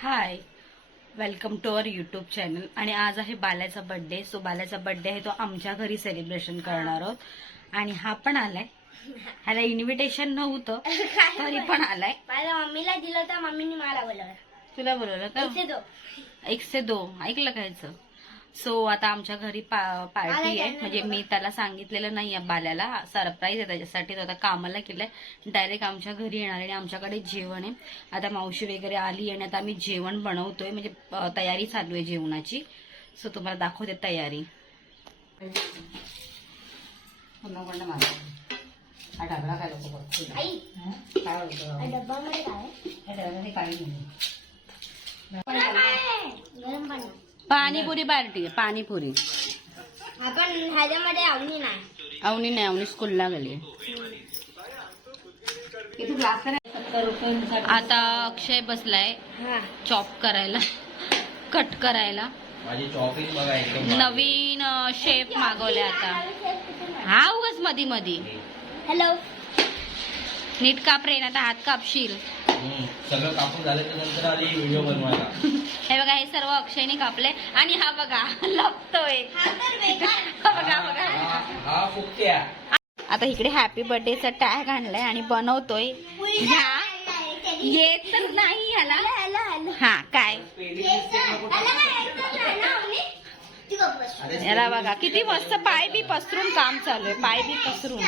High, welcome to our YouTube channel. आणि आज आहे बाल्याचा बर्थडे. सो बाल्याचा बर्थडे आहे तो आमच्या घरी सेलिब्रेशन करणार आहोत. आणि हा पण आलाय. ह्याला इन्व्हिटेशन नव्हतं तरी पण आलाय. माझ्या मम्मीला दिलं तर मम्मीने मला बोलवलं. तुला बोलवलं का? 102 ऐकलं कायचं. सो आता आमच्या घरी पार्टी आहे. म्हणजे मी त्याला सांगितलेलं नाही बाल्याला, सरप्राईज आहे त्याच्यासाठी. तो आता कामाला केलंय, डायरेक्ट आमच्या घरी येणार आहे आणि आमच्याकडे जेवण आहे. आता मावशी वगैरे आली आणि आता आम्ही जेवण बनवतोय, म्हणजे तयारी चालू आहे जेवणाची. सो तुम्हाला दाखवते तयारी. पाणीपुरी पार्टी आहे, पाणीपुरी. आपण ह्याच्यामध्ये आवनी नाही. अवनी स्कूलला गेली. आता अक्षय बसलाय चॉप करायला, कट करायला. नवीन शेप मागवले आता. हा उगाच मधी मधी. हॅलो, नीट काप रे, आता हात कापशील. सगळं कापून झाल्याच्या नंतर आली व्हिडिओ बनवायला. हे बघा, हे सर्व अक्षयने कापले. आणि हा बघा लपतोय. हा फुकट्या. आता इकडे हॅपी बर्थडेचा टॅग आणलाय आणि बनवतोय. ह्या येत तर नाही ह्याला. हा काय याला बघा किती मस्त पाय बी पसरून काम चालू आहे. पाय बी पसरून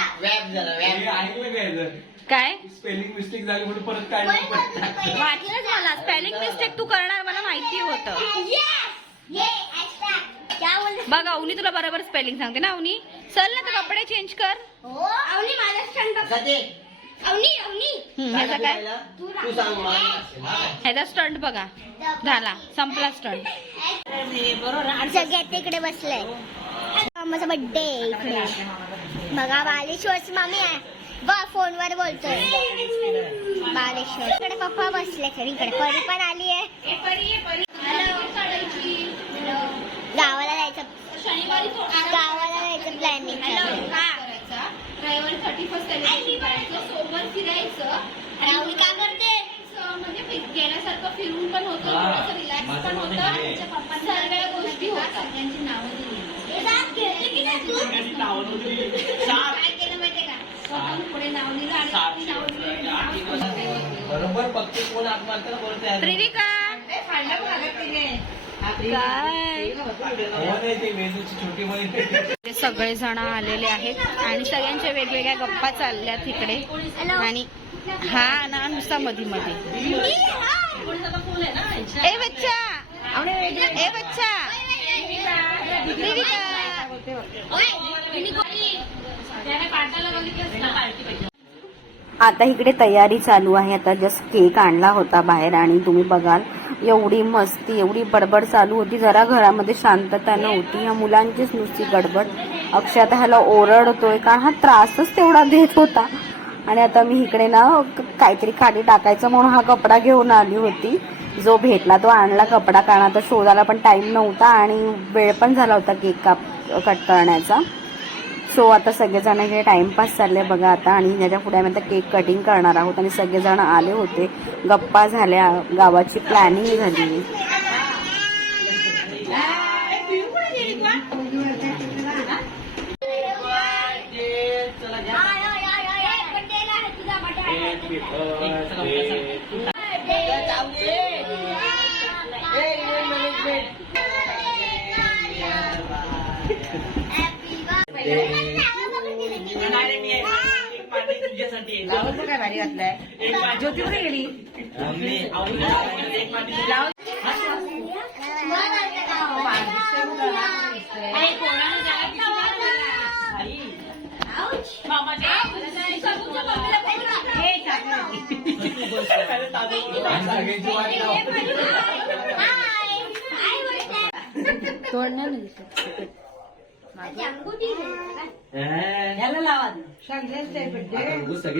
काय स्पेलिंग मिस्टेक झाली म्हणून परत काय वाटलंच मला. स्पेलिंग मिस्टेक तू करणार मला माहिती होतं. बघा अवनी तुला बरोबर स्पेलिंग सांगते ना. अवनी चल ना, तर कपडे चेंज कर. ह्याचा काय, ह्याचा स्टंट बघा झाला, संपला स्टंट. सगळ्यात इकडे बसलाय. माझा बर्थडे इकडे बघा. बालेश्वरची मम्मी आहे बा, फोनवर बोलतोय. बालेश्वर इकडे पप्पा बसले. इकडे परी पण आली आहे. गावाला जायचं, गावाला जायचं प्लॅनिंग. रविवारी 31 सेलिब्रेशन करायचं, सोबत फिरायचं. राहुल का करते म्हणजे गेल्यासारखं फिरून पण होतं, थोडंसं रिलॅक्स पण होतं. सर्व गोष्टी होतात. सगळ्यांची नावं दिली. काय केलं माहितीये का, स्वतःहून पुढे नाव लिहिलं आणि नाव बरोबर पक्के कोण आत मारताना बोलते. प्रिविका छोटी मुली सगळे जण आलेले आहेत आणि सगळ्यांच्या वेगवेगळ्या गप्पा चालल्यात इकडे. आणि हा ना नुसता मधी मध्ये ए बच्चा, ए बच्चा. आता इकडे तयारी चालू आहे. आता जस्ट केक आणला होता बाहेर आणि तुम्ही बघाल एवढी मस्ती, एवढी बडबड चालू होती. जरा घरामध्ये शांतता नव्हती. या मुलांचीच नुसती गडबड. अक्षय आता ह्याला ओरडतोय कारण हा त्रासच तेवढा देत होता. आणि आता मी इकडे ना काहीतरी खाली टाकायचं म्हणून हा कपडा घेऊन आली होती. जो भेटला तो आणला कपडा, कारण आता शोधायला पण टाइम नव्हता आणि वेळ पण झाला होता केक कट करण्याचा. सो आता सगळेजण इकडे टाइमपास चालले बघा आता. आणि याच्या पुढे आम्ही आता केक कटिंग करणार आहोत. आणि सगळेजण आले होते, गप्पा झाल्या, गावाची प्लॅनिंग झाली. काय भारी घातलाय. ज्योती कुठे गेली.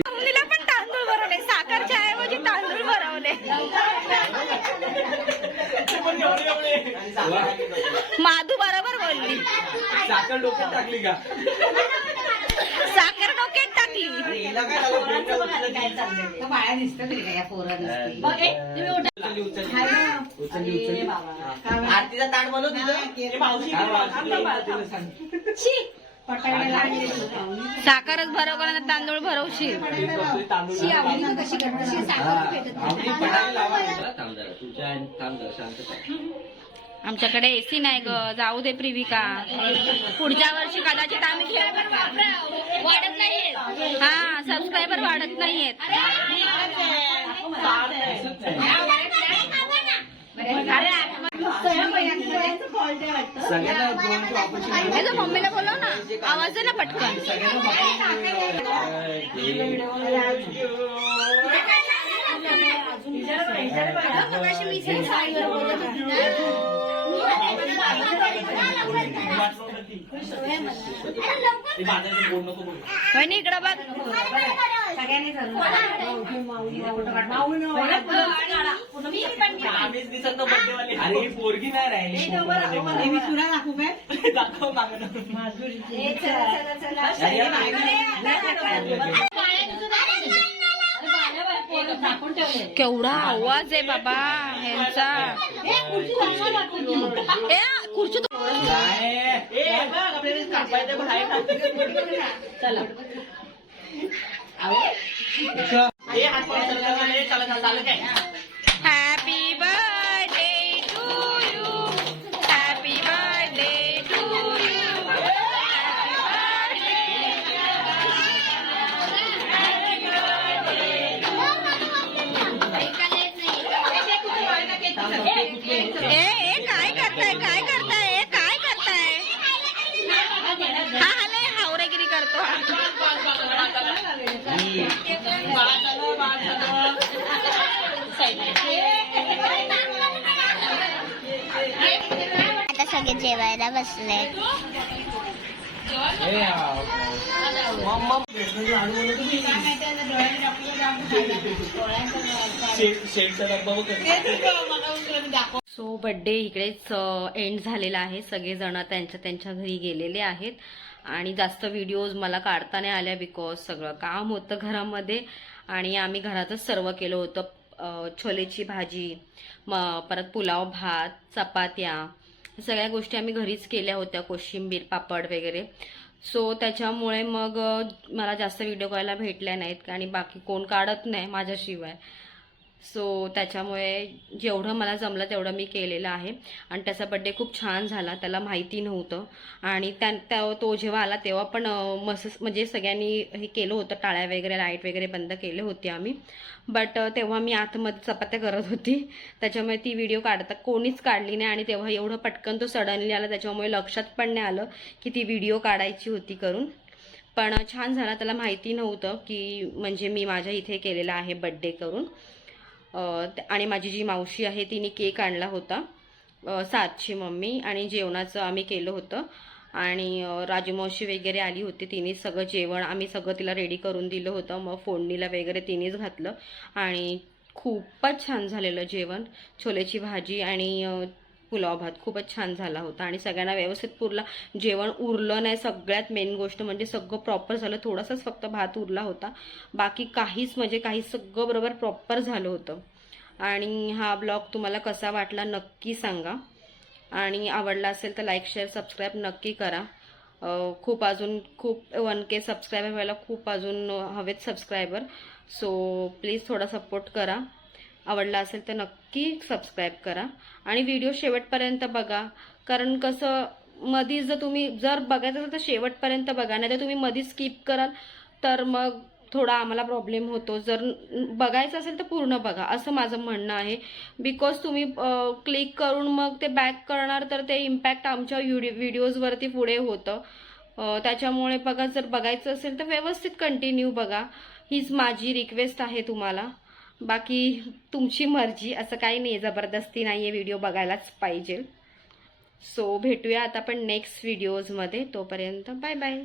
मुलीला पण तांदूळ भरवले, साखरच्या ऐवजी तांदूळ भरवले. माधू बरोबर बोलली. साखर डोक्यात टाकली का? साखर डोक्यात टाकली. बाळा दिसतं तरी काय पोरं दिसते. उचलली आरतीचा ताट बनव साखरच भरव का तांदूळ भरवशील. आमच्याकडे एसी नाही ग, जाऊ दे प्रिविका. पुढच्या वर्षी कदाचित आम्ही वाढत नाहीये. हा सबस्क्रायबर वाढत नाहीयेत. मम्मीला बोलव ना, आवाज आहे ना पटकन. इकडं बघ. अरे पोरगी नाही राहिली. केवढा आवाज आहे बाबा ह्यांचा. खुर्ची चला. Happy birthday to you. Happy birthday to you. ए काय करताय, काय करताय, काय करताय. हा हले हावरेगिरी करतो. आता सगळे जेवायला बसले. सो बर्थडे इकडेच एंड झालेला आहे. सगळेजण त्यांच्या घरी गेलेले आहेत आणि जास्त व्हिडिओज मला काढता नाही आल्या बिकॉज सगळं काम होतं घरामध्ये आणि आम्ही घरातच सर्व केलं होतं. छोलेची भाजी, परत पुलाव भात, चपात्या, सगळ्या गोष्टी आम्ही घरीच केल्या होत्या, कोशिंबीर पापड वगैरे. सो त्याच्यामुळे मग मला जास्त व्हिडिओ करायला भेटल्या नाहीत आणि बाकी कोण काढत नाही माझ्याशिवाय. सो त्याच्यामुळे जेवढं मला जमलं तेवढं मी केलेलं आहे आणि त्याचा बड्डे खूप छान झाला. त्याला माहिती नव्हतं आणि तो जेव्हा आला तेव्हा पण म्हणजे सगळ्यांनी हे केलं होतं, टाळ्या वगैरे लाईट वगैरे बंद केले होते आम्ही. बट तेव्हा मी आतमध्ये चपात्या करत होती त्याच्यामुळे ती व्हिडिओ कोणीच काढली नाही आणि तेव्हा एवढं पटकन तो सडनली आला त्याच्यामुळे लक्षात पण नाही आलं की ती व्हिडिओ काढायची होती करून. पण छान झाला. त्याला माहिती नव्हतं की म्हणजे मी माझ्या इथे केलेला आहे बड्डे करून. आणि माझी जी मावशी आहे तिने केक आणला होता, सातची मम्मी, आणि जेवणाचं आम्ही केलं होतं आणि राजूमावशी वगैरे आली होती. तिने सगळं जेवण आम्ही सगळं तिला रेडी करून दिलं होतं. मग फोडणीला वगैरे तिनेच घातलं आणि खूपच छान झालेलं जेवण. छोलेची भाजी आणि पुलाव भात खूपच छान झाला होता आणि सगळ्यांना व्यवस्थित पुरला. जेवण उरलं नाही, सगळ्यात मेन गोष्ट म्हणजे सगळं प्रॉपर झालं. थोडासाच फक्त भात उरला होता, बाकी काहीच म्हणजे काहीच सगळं बरोबर प्रॉपर झालं होतं. आणि हा ब्लॉग तुम्हाला कसा वाटला नक्की सांगा आणि आवडला असेल तर लाईक शेअर सबस्क्राईब नक्की करा. खूप 1K सबस्क्रायबर व्हायला खूप अजून हवेत सबस्क्रायबर. सो प्लीज थोडा सपोर्ट करा. आवडला असेल तर नक्की सबस्क्राईब करा आणि व्हिडिओ शेवटपर्यंत बघा. कारण कसं मधीच जर बघायचं असेल तर शेवटपर्यंत बघा, नाही तर तुम्ही मधीच स्किप कराल तर मग थोडा आम्हाला प्रॉब्लेम होतो. जर बघायचं असेल तर पूर्ण बघा असं माझं म्हणणं आहे. बिकॉज तुम्ही क्लिक करून मग ते बॅक करणार तर ते इम्पॅक्ट आमच्या व्हिडिओजवरती पुढे होतं. त्याच्यामुळे बघा, जर बघायचं असेल तर व्यवस्थित कंटिन्यू बघा. हीच माझी रिक्वेस्ट आहे तुम्हाला. बाकी तुमची मर्जी, असं काही नाही, जबरदस्ती नाही आहे, व्हिडिओ बघायलाच पाहिजे. सो भेटूया आता आपण नेक्स्ट व्हिडिओजमध्ये. तोपर्यंत बाय बाय.